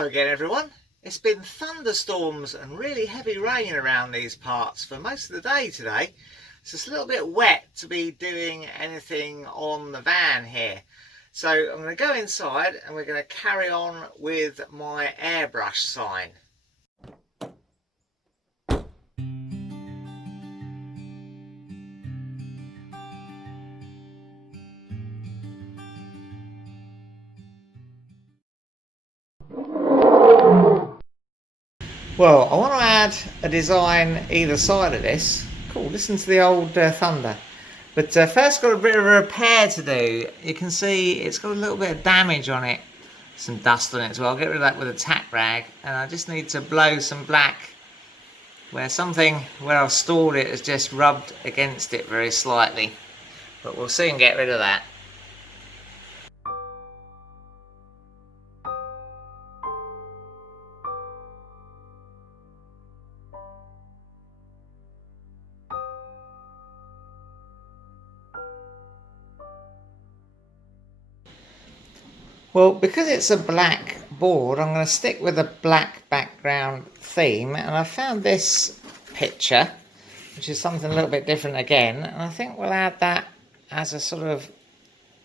Hello again everyone. It's been thunderstorms and really heavy rain around these parts for most of the day today. So it's a little bit wet to be doing anything on the van here. So I'm going to go inside and we're going to carry on with my airbrush sign. Well, I want to add a design either side of this. Cool, listen to the old thunder. But first got a bit of a repair to do. You can see it's got a little bit of damage on it. Some dust on it as well. I'll get rid of that with a tack rag. And I just need to blow some black where I've stored it has just rubbed against it very slightly. But we'll soon get rid of that. Well, because it's a black board, I'm going to stick with a black background theme, and I found this picture, which is something a little bit different again, and I think we'll add that as a sort of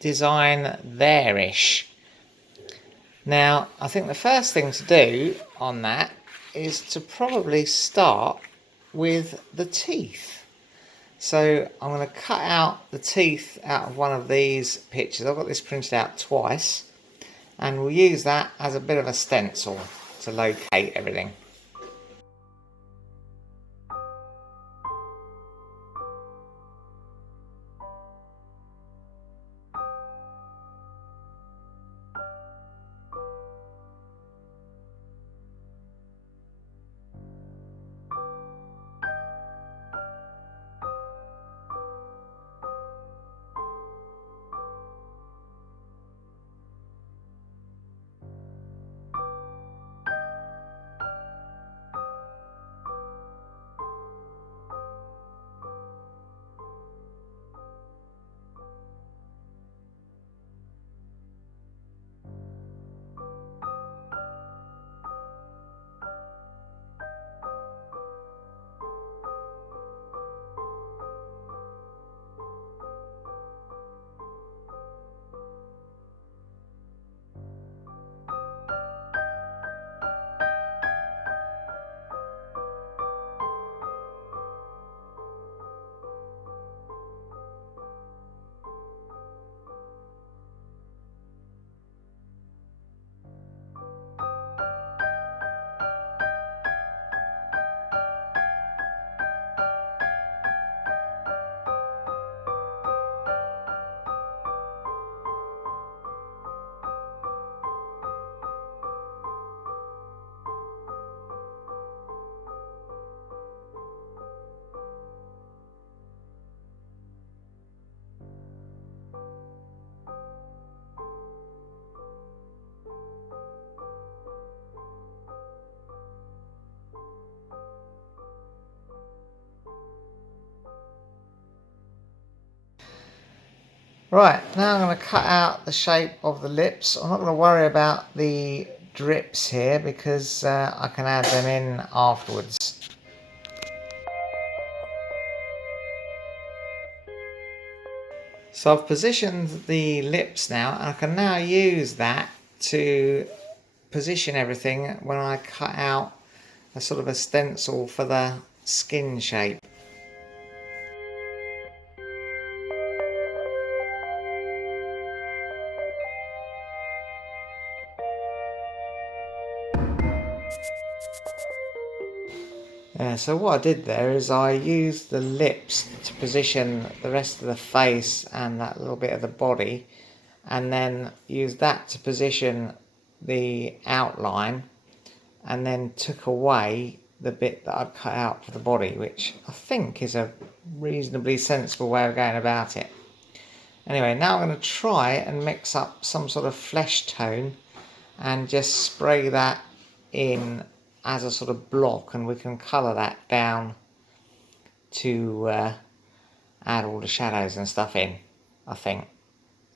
design there-ish. Now, I think the first thing to do on that is to probably start with the teeth. So I'm going to cut out the teeth out of one of these pictures. I've got this printed out twice. And we'll use that as a bit of a stencil to locate everything. Right, now I'm going to cut out the shape of the lips. I'm not going to worry about the drips here because I can add them in afterwards. So I've positioned the lips now, and I can now use that to position everything when I cut out a sort of a stencil for the skin shape. So what I did there is I used the lips to position the rest of the face and that little bit of the body, and then used that to position the outline, and then took away the bit that I'd cut out for the body, which I think is a reasonably sensible way of going about it. Anyway, now I'm going to try and mix up some sort of flesh tone and just spray that in as a sort of block, and we can colour that down to add all the shadows and stuff in, I think.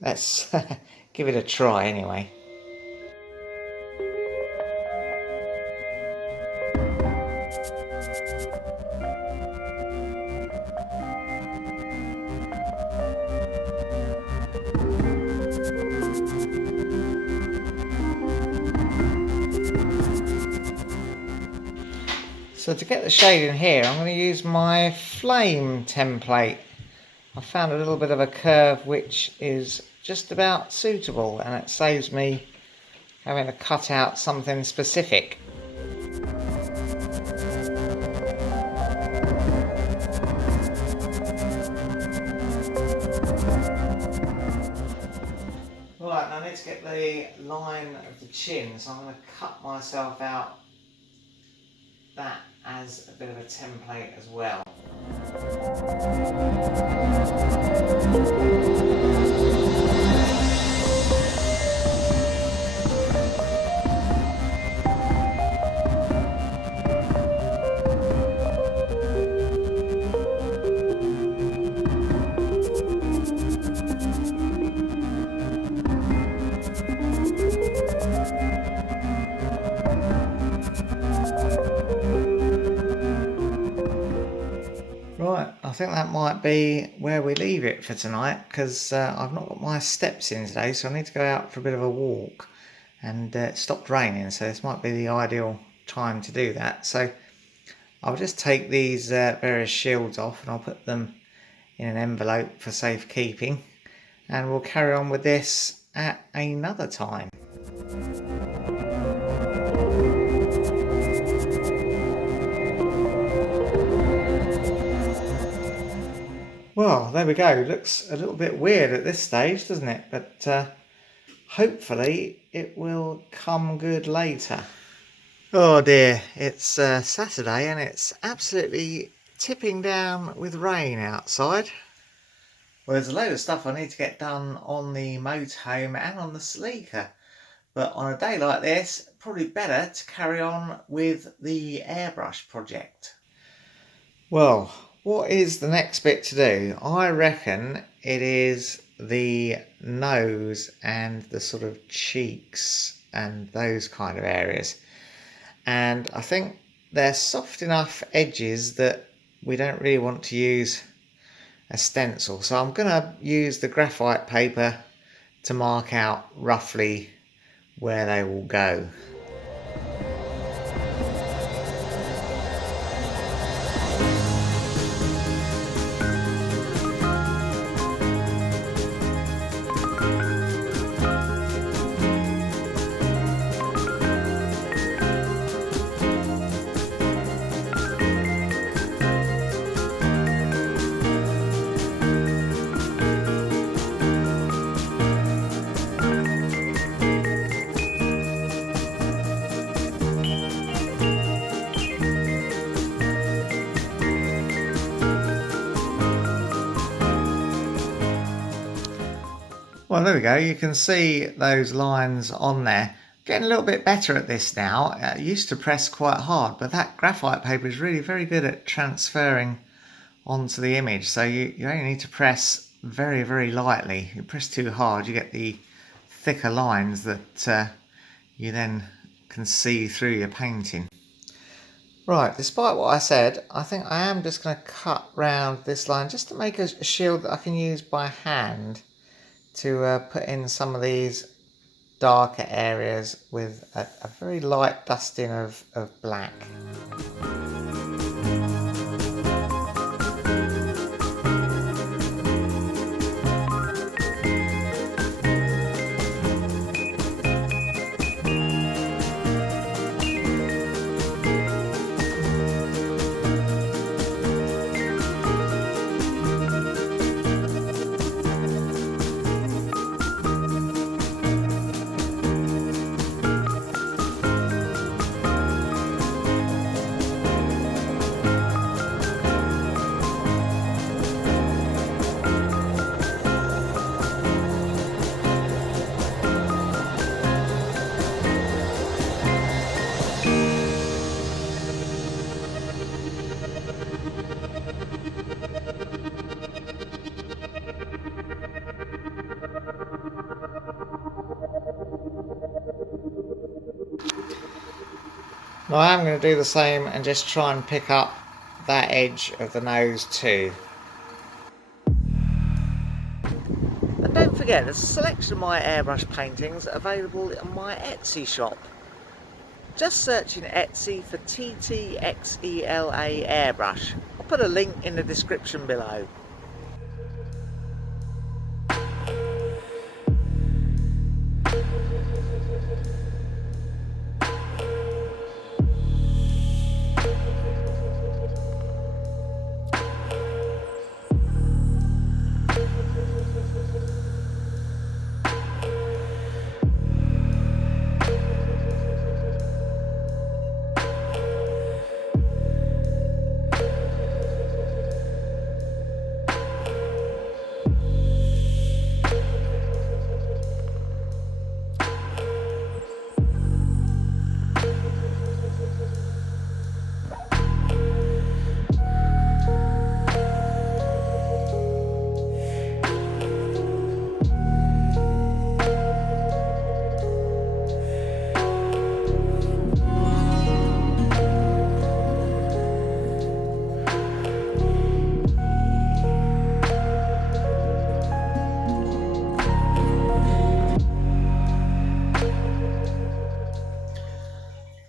Let's give it a try anyway. So to get the shade in here, I'm going to use my flame template. I found a little bit of a curve which is just about suitable, and it saves me having to cut out something specific. Right, now I need to get the line of the chin, so I'm going to cut myself out that as a bit of a template as well. Right, I think that might be where we leave it for tonight, because I've not got my steps in today, so I need to go out for a bit of a walk, and it stopped raining, so this might be the ideal time to do that. So I'll just take these various shields off and I'll put them in an envelope for safekeeping, and we'll carry on with this at another time. Well, there we go. Looks a little bit weird at this stage, doesn't it? But hopefully it will come good later. Oh dear, it's Saturday and it's absolutely tipping down with rain outside. Well, there's a load of stuff I need to get done on the motorhome and on the sleeker. But on a day like this, probably better to carry on with the airbrush project. Well, what is the next bit to do? I reckon it is the nose and the sort of cheeks and those kind of areas. And I think they're soft enough edges that we don't really want to use a stencil. So I'm going to use the graphite paper to mark out roughly where they will go. Well, there we go. You can see those lines on there. Getting a little bit better at this now. I used to press quite hard, but that graphite paper is really very good at transferring onto the image. So you only need to press very, very lightly. You press too hard, you get the thicker lines that you then can see through your painting. Right, despite what I said, I think I am just going to cut round this line just to make a shield that I can use by hand to put in some of these darker areas with a very light dusting of black. Now I am going to do the same and just try and pick up that edge of the nose too. And don't forget, there's a selection of my airbrush paintings available in my Etsy shop. just searching Etsy for Ttxela airbrush. I'll put a link in the description below.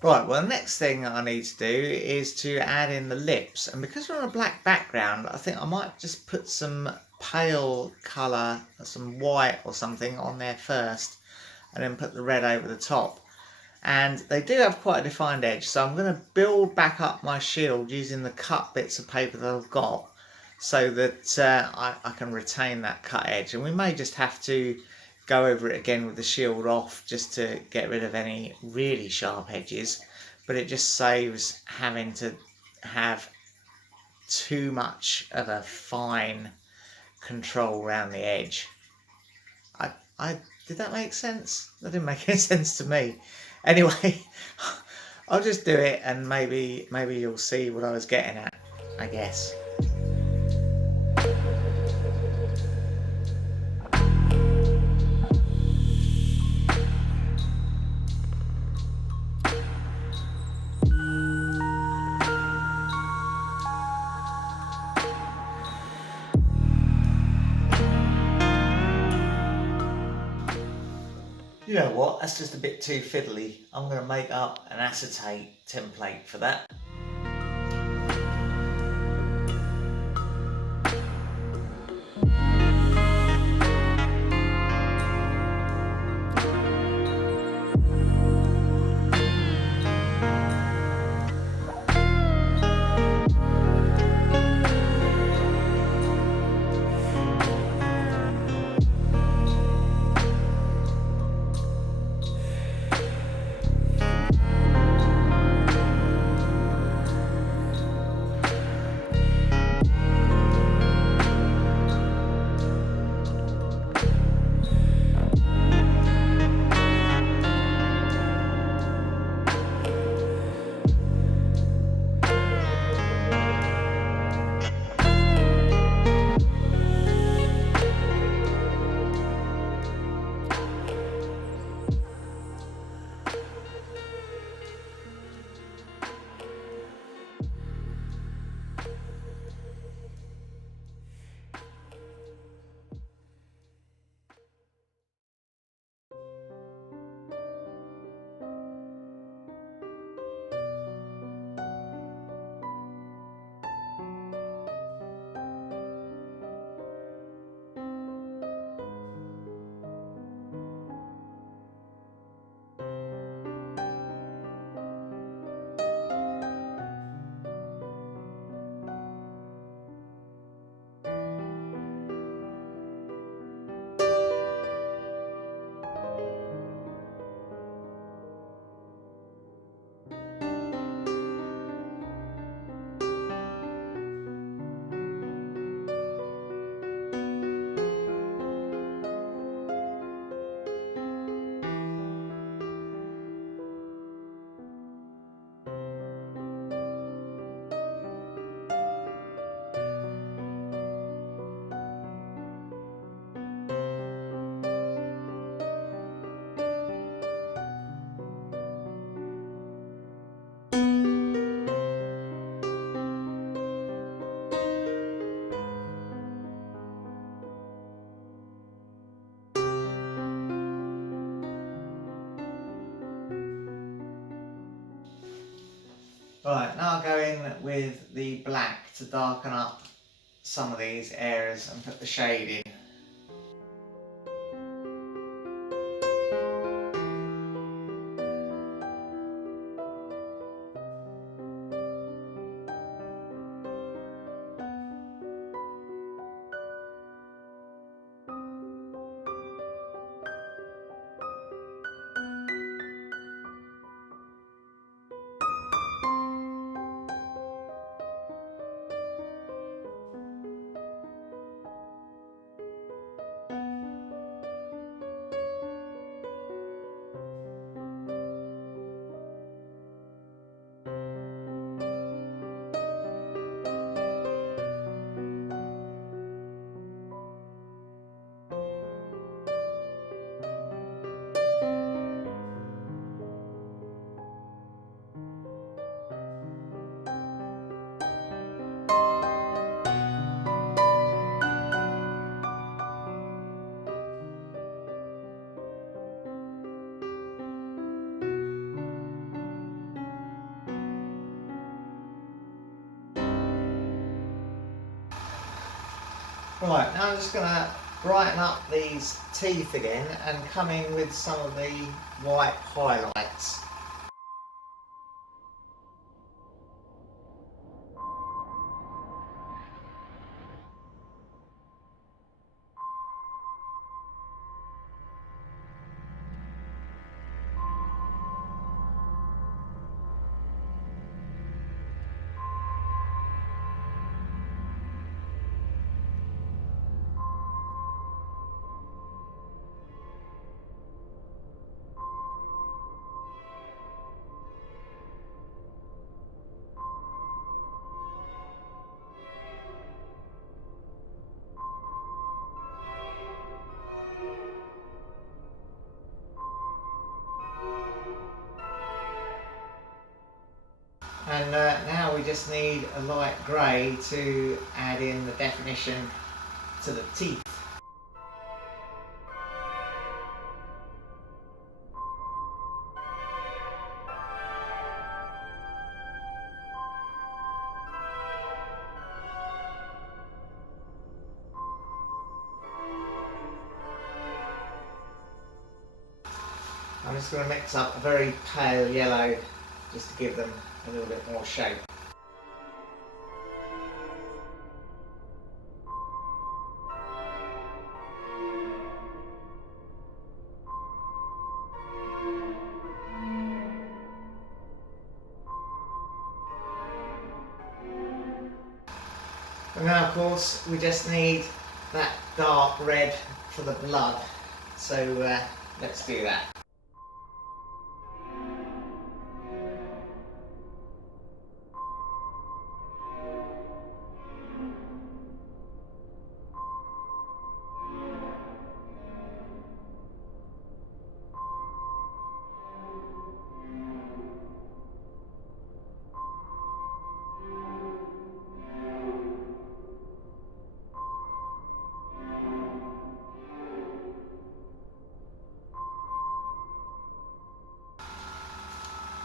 Right, well, the next thing I need to do is to add in the lips, and because we're on a black background, I think I might just put some pale colour, some white or something on there first, and then put the red over the top. And they do have quite a defined edge, so I'm going to build back up my shield using the cut bits of paper that I've got, so that I can retain that cut edge. And we may just have to go over it again with the shield off just to get rid of any really sharp edges, but it just saves having to have too much of a fine control around the edge. Did that make sense? That didn't make any sense to me. Anyway, I'll just do it, and maybe you'll see what I was getting at, I guess. You know what, that's just a bit too fiddly. I'm going to make up an acetate template for that. Right, now I'll go in with the black to darken up some of these areas and put the shade in. Right, now I'm just going to brighten up these teeth again and come in with some of the white highlights. And now we just need a light grey to add in the definition to the teeth. I'm just going to mix up a very pale yellow just to give them a little bit more shape. And now of course we just need that dark red for the blood, so let's do that.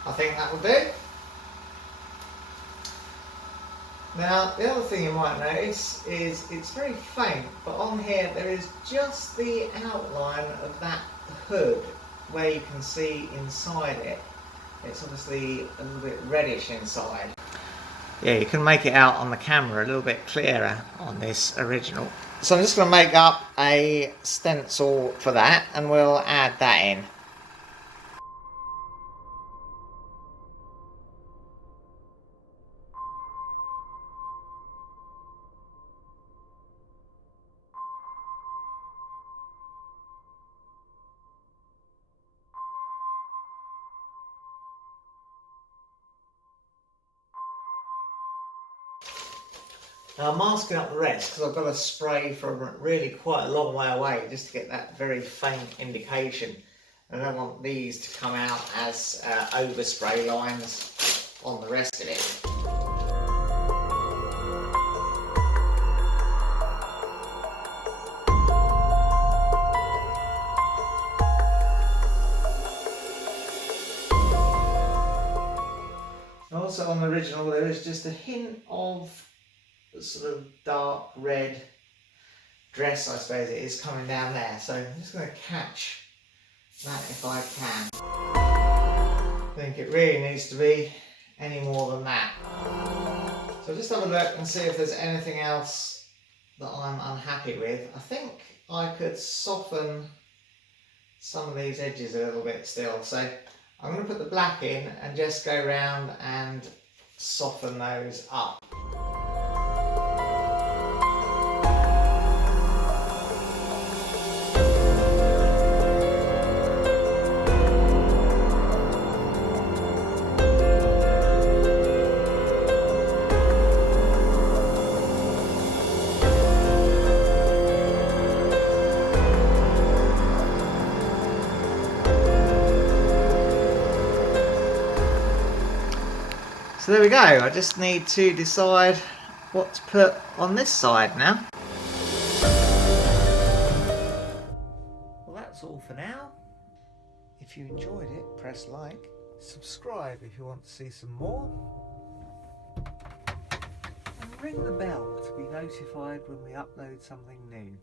I think that will do. Now the other thing you might notice is it's very faint, but on here there is just the outline of that hood where you can see inside it. It's obviously a little bit reddish inside. Yeah, you can make it out on the camera a little bit clearer on this original. So I'm just going to make up a stencil for that and we'll add that in. Now I'm masking up the rest because I've got to spray from really quite a long way away just to get that very faint indication. And I don't want these to come out as overspray lines on the rest of it. Also on the original there is just a hint of sort of dark red dress, I suppose it is, coming down there. So I'm just going to catch that if I can. I think it really needs to be any more than that. So just have a look and see if there's anything else that I'm unhappy with. I think I could soften some of these edges a little bit still. So I'm going to put the black in and just go around and soften those up. So there we go, I just need to decide what to put on this side now. Well, that's all for now. If you enjoyed it, press like. Subscribe if you want to see some more. And ring the bell to be notified when we upload something new.